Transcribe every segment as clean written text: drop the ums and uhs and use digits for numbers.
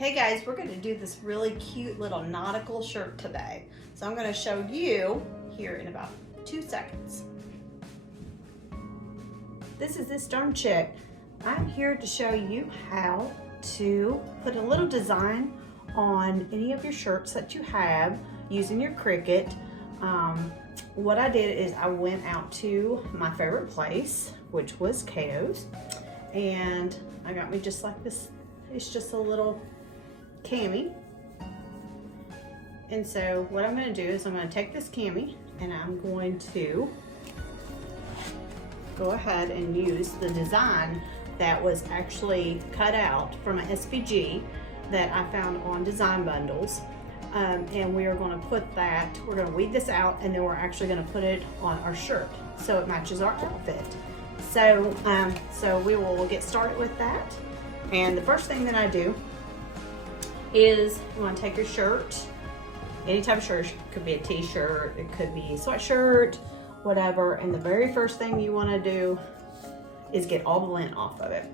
Hey guys, we're going to do this really cute little nautical shirt today. So I'm going to show you here in about 2 seconds. This is this darn chick. I'm here to show you how to put a little design on any of your shirts that you have using your Cricut. What I did is I went out to my favorite place, which was Cato's, and I got me just like this. It's just a little cami. And so what I'm going to do is I'm going to take this cami and I'm going to go ahead and use the design that was actually cut out from an SVG that I found on Design Bundles. And we are going to put that, we're going to weed this out, and then we're actually going to put it on our shirt so it matches our outfit. So, we will get started with that. And the first thing that I do is you want to take your shirt, any type of shirt. It could be a t-shirt, it could be a sweatshirt, whatever. And the very first thing you want to do is get all the lint off of it.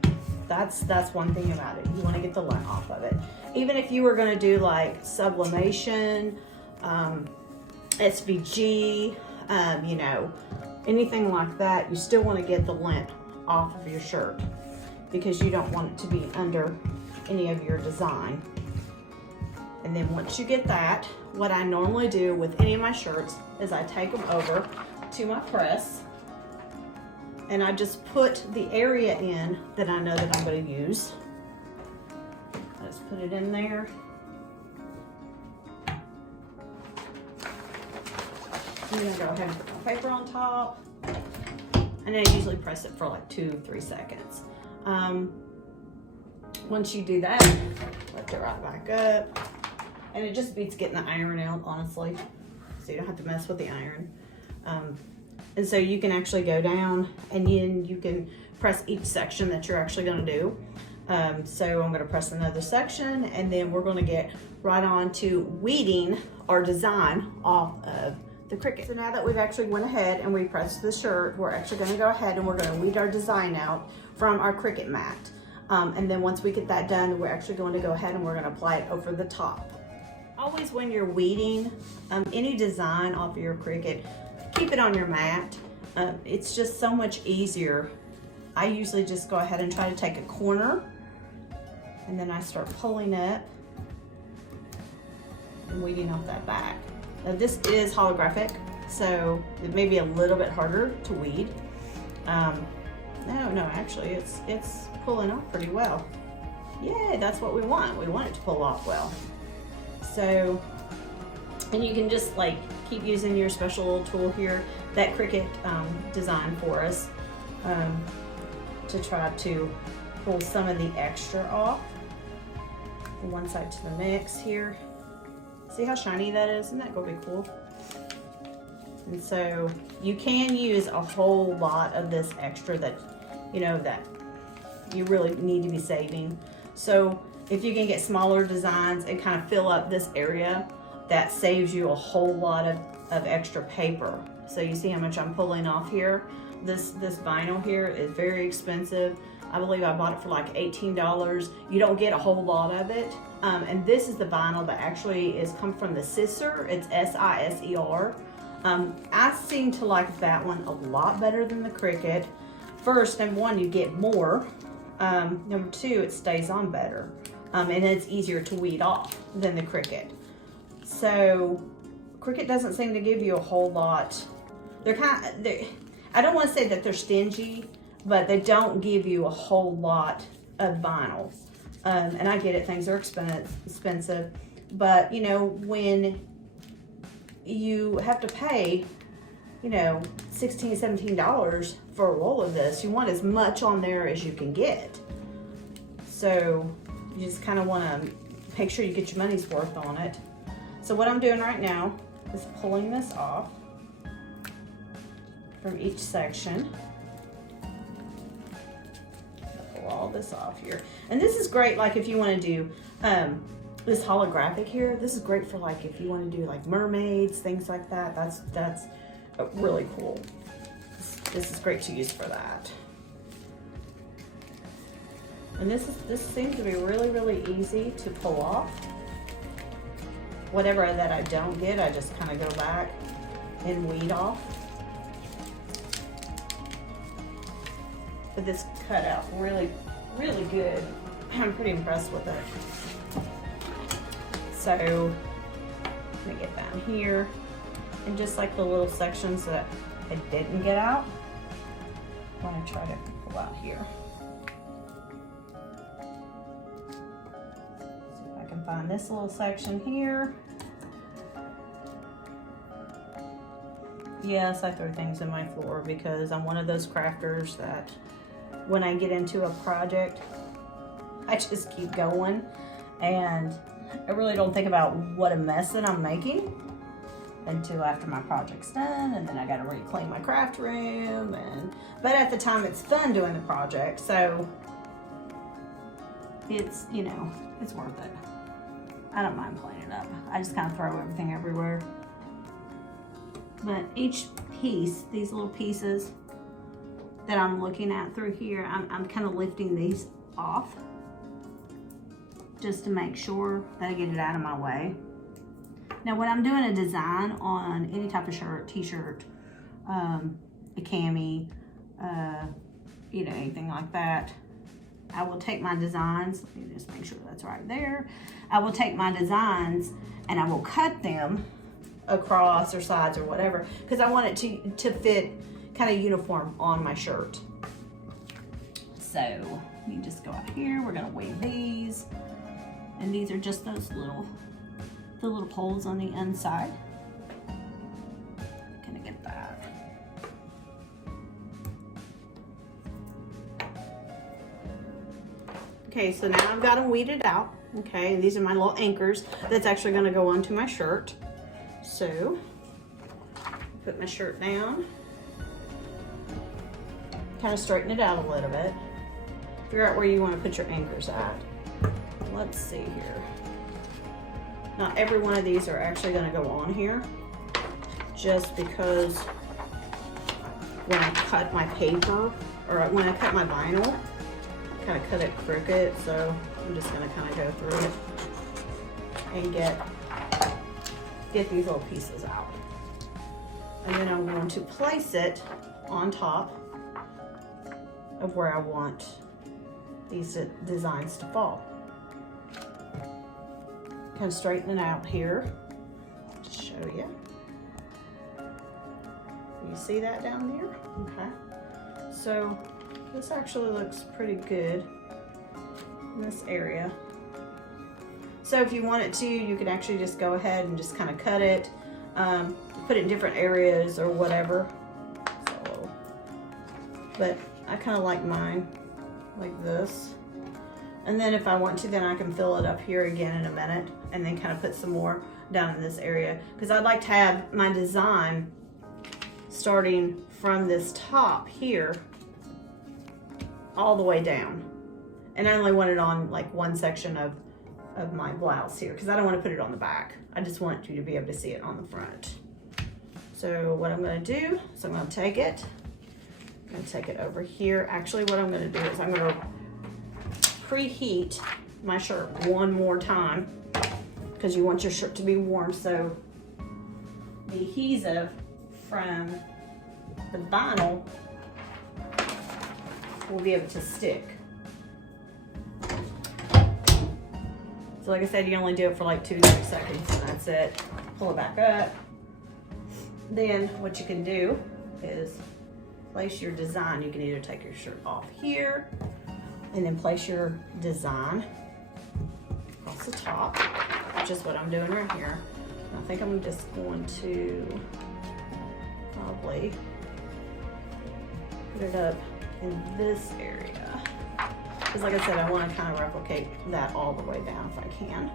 That's one thing about it. You want to get the lint off of it. Even if you were going to do like sublimation, SVG, you know, anything like that, you still want to get the lint off of your shirt because you don't want it to be under any of your design. And then once you get that, what I normally do with any of my shirts is I take them over to my press and I just put the area in that I know that I'm going to use. I just put it in there. I'm going to go ahead and put my paper on top. And then I usually press it for like 2-3 seconds. Once you do that, lift it right back up. And it just beats getting the iron out, honestly. So you don't have to mess with the iron. And so you can actually go down and then you can press each section that you're actually going to do. So I'm going to press another section and then we're going to get right on to weeding our design off of the Cricut. So now that we've actually went ahead and we pressed the shirt, we're actually going to go ahead and we're going to weed our design out from our Cricut mat. And then once we get that done, we're actually going to go ahead and we're going to apply it over the top. Always when you're weeding any design off of your Cricut, keep it on your mat. It's just so much easier. I usually just go ahead and try to take a corner and then I start pulling it and weeding off that back. Now this is holographic, so it may be a little bit harder to weed. No, actually it's pulling off pretty well. Yay, that's what we want. We want it to pull off well. So, and you can just like keep using your special little tool here that Cricut designed for us to try to pull some of the extra off. From one side to the next here. See how shiny that is? Isn't that going to be cool? And so you can use a whole lot of this extra that, you know, that you really need to be saving. So if you can get smaller designs and kind of fill up this area, that saves you a whole lot of extra paper. So you see how much I'm pulling off here? This vinyl here is very expensive. I believe I bought it for like $18. You don't get a whole lot of it. And this is the vinyl that actually come from the Siser. It's S-I-S-E-R. I seem to like that one a lot better than the Cricut. First, number one, you get more. Number two, it stays on better. And it's easier to weed off than the Cricut. So Cricut doesn't seem to give you a whole lot. I don't want to say that they're stingy, but they don't give you a whole lot of vinyl. And I get it, things are expensive, but you know, when you have to pay, you know, $16, $17 for a roll of this, you want as much on there as you can get. So you just kind of want to make sure you get your money's worth on it. So what I'm doing right now is pulling this off from each section. Pull all this off here. And this is great, like if you want to do this holographic here, this is great for like if you want to do like mermaids, things like that. That's really cool. This is great to use for that. And this seems to be really, really easy to pull off. Whatever that I don't get, I just kind of go back and weed off. But this cut out really, really good. I'm pretty impressed with it. So let me get down here, and just like the little sections that I didn't get out, I want to try to pull out here. See if I can find this little section here. Yes, I throw things in my floor because I'm one of those crafters that when I get into a project, I just keep going, and I really don't think about what a mess that I'm making until after my project's done, and then I gotta reclaim my craft room, but at the time it's fun doing the project, so it's, you know, it's worth it. I don't mind cleaning up. I just kind of throw everything everywhere. But each piece, these little pieces that I'm looking at through here, I'm kind of lifting these off just to make sure that I get it out of my way. Now when I'm doing a design on any type of shirt, t-shirt, a cami, you know, anything like that, I will take my designs, let me just make sure that's right there. I will take my designs and I will cut them across or sides or whatever, because I want it to fit kind of uniform on my shirt. So you just go out here, we're gonna weave these, and these are just those the little poles on the inside. Gonna get that. Okay, so now I've got them weeded out. Okay, and these are my little anchors that's actually gonna go onto my shirt. So, put my shirt down, kind of straighten it out a little bit. Figure out where you want to put your anchors at. Let's see here. Not every one of these are actually going to go on here, just because when I cut my paper, or when I cut my vinyl, I kind of cut it crooked, so I'm just going to kind of go through it and get these little pieces out. And then I'm going to place it on top of where I want these designs to fall. Kind of straighten it out here. Just show you. You see that down there? Okay. So this actually looks pretty good in this area. So if you wanted to, you could actually just go ahead and just kind of cut it, put it in different areas or whatever. So, but I kind of like mine like this. And then if I want to, then I can fill it up here again in a minute and then kind of put some more down in this area. Because I'd like to have my design starting from this top here all the way down. And I only want it on like one section of my blouse here, because I don't want to put it on the back. I just want you to be able to see it on the front. So what I'm going to do is I'm going to take it. I'm going to take it over here. Actually, what I'm going to do is I'm going to preheat my shirt one more time, because you want your shirt to be warm, so the adhesive from the vinyl will be able to stick. So like I said, you only do it for like 2 to 3 seconds and that's it. Pull it back up. Then what you can do is place your design. You can either take your shirt off here and then place your design across the top, which is what I'm doing right here. I think I'm just going to probably put it up in this area. Because like I said, I want to kind of replicate that all the way down if I can.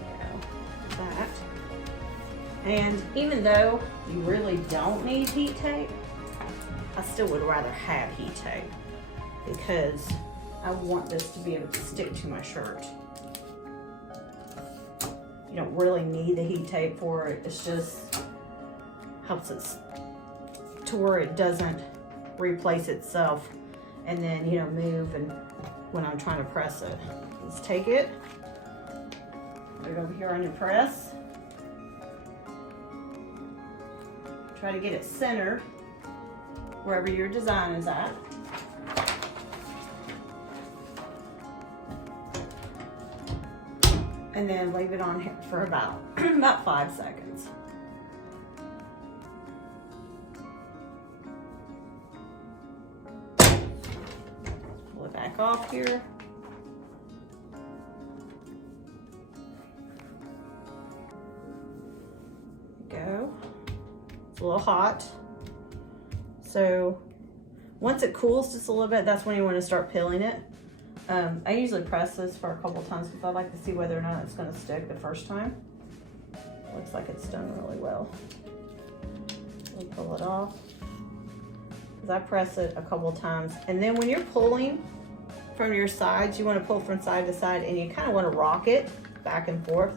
There we go. That. And even though you really don't need heat tape, I still would rather have heat tape, because I want this to be able to stick to my shirt. You don't really need the heat tape for it. It's just helps it to where it doesn't replace itself and then, you know, move and when I'm trying to press it. Let's take it, put it over here on your press. Try to get it centered wherever your design is at. And then leave it on here for about 5 seconds. Pull it back off here. Go. It's a little hot. So once it cools just a little bit, that's when you want to start peeling it. I usually press this for a couple times because I like to see whether or not it's going to stick the first time. Looks like it's done really well. We'll pull it off. Because I press it a couple times. And then when you're pulling from your sides, you want to pull from side to side and you kind of want to rock it back and forth.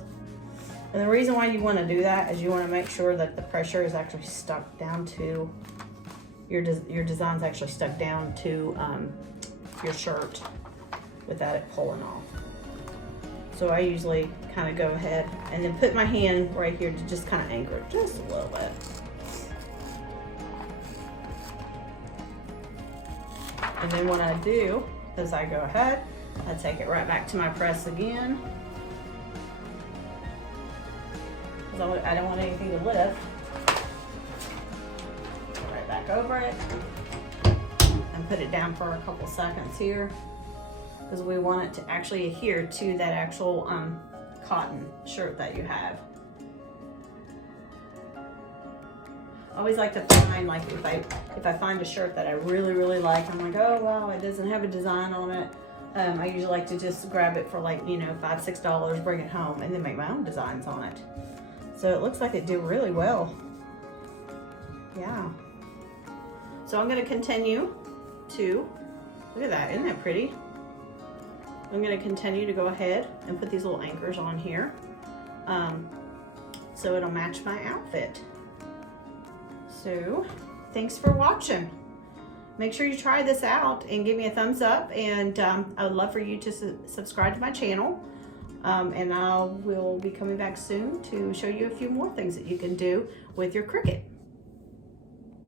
And the reason why you want to do that is you want to make sure that the pressure is actually stuck down to, your design's actually stuck down to your shirt without it pulling off. So I usually kind of go ahead and then put my hand right here to just kind of anchor it just a little bit. And then what I do is I go ahead, I take it right back to my press again. Because I don't want anything to lift. Go right back over it and put it down for a couple seconds here. Because we want it to actually adhere to that actual cotton shirt that you have. I always like to find, like, if I find a shirt that I really like, I'm like, oh wow, it doesn't have a design on it. I usually like to just grab it for, like, you know, $5, $6, bring it home, and then make my own designs on it. So it looks like it did really well. Yeah. So I'm going to continue to, look at that, isn't that pretty? I'm going to continue to go ahead and put these little anchors on here so it'll match my outfit. So thanks for watching. Make sure you try this out and give me a thumbs up, and I would love for you to subscribe to my channel, and I will be coming back soon to show you a few more things that you can do with your Cricut.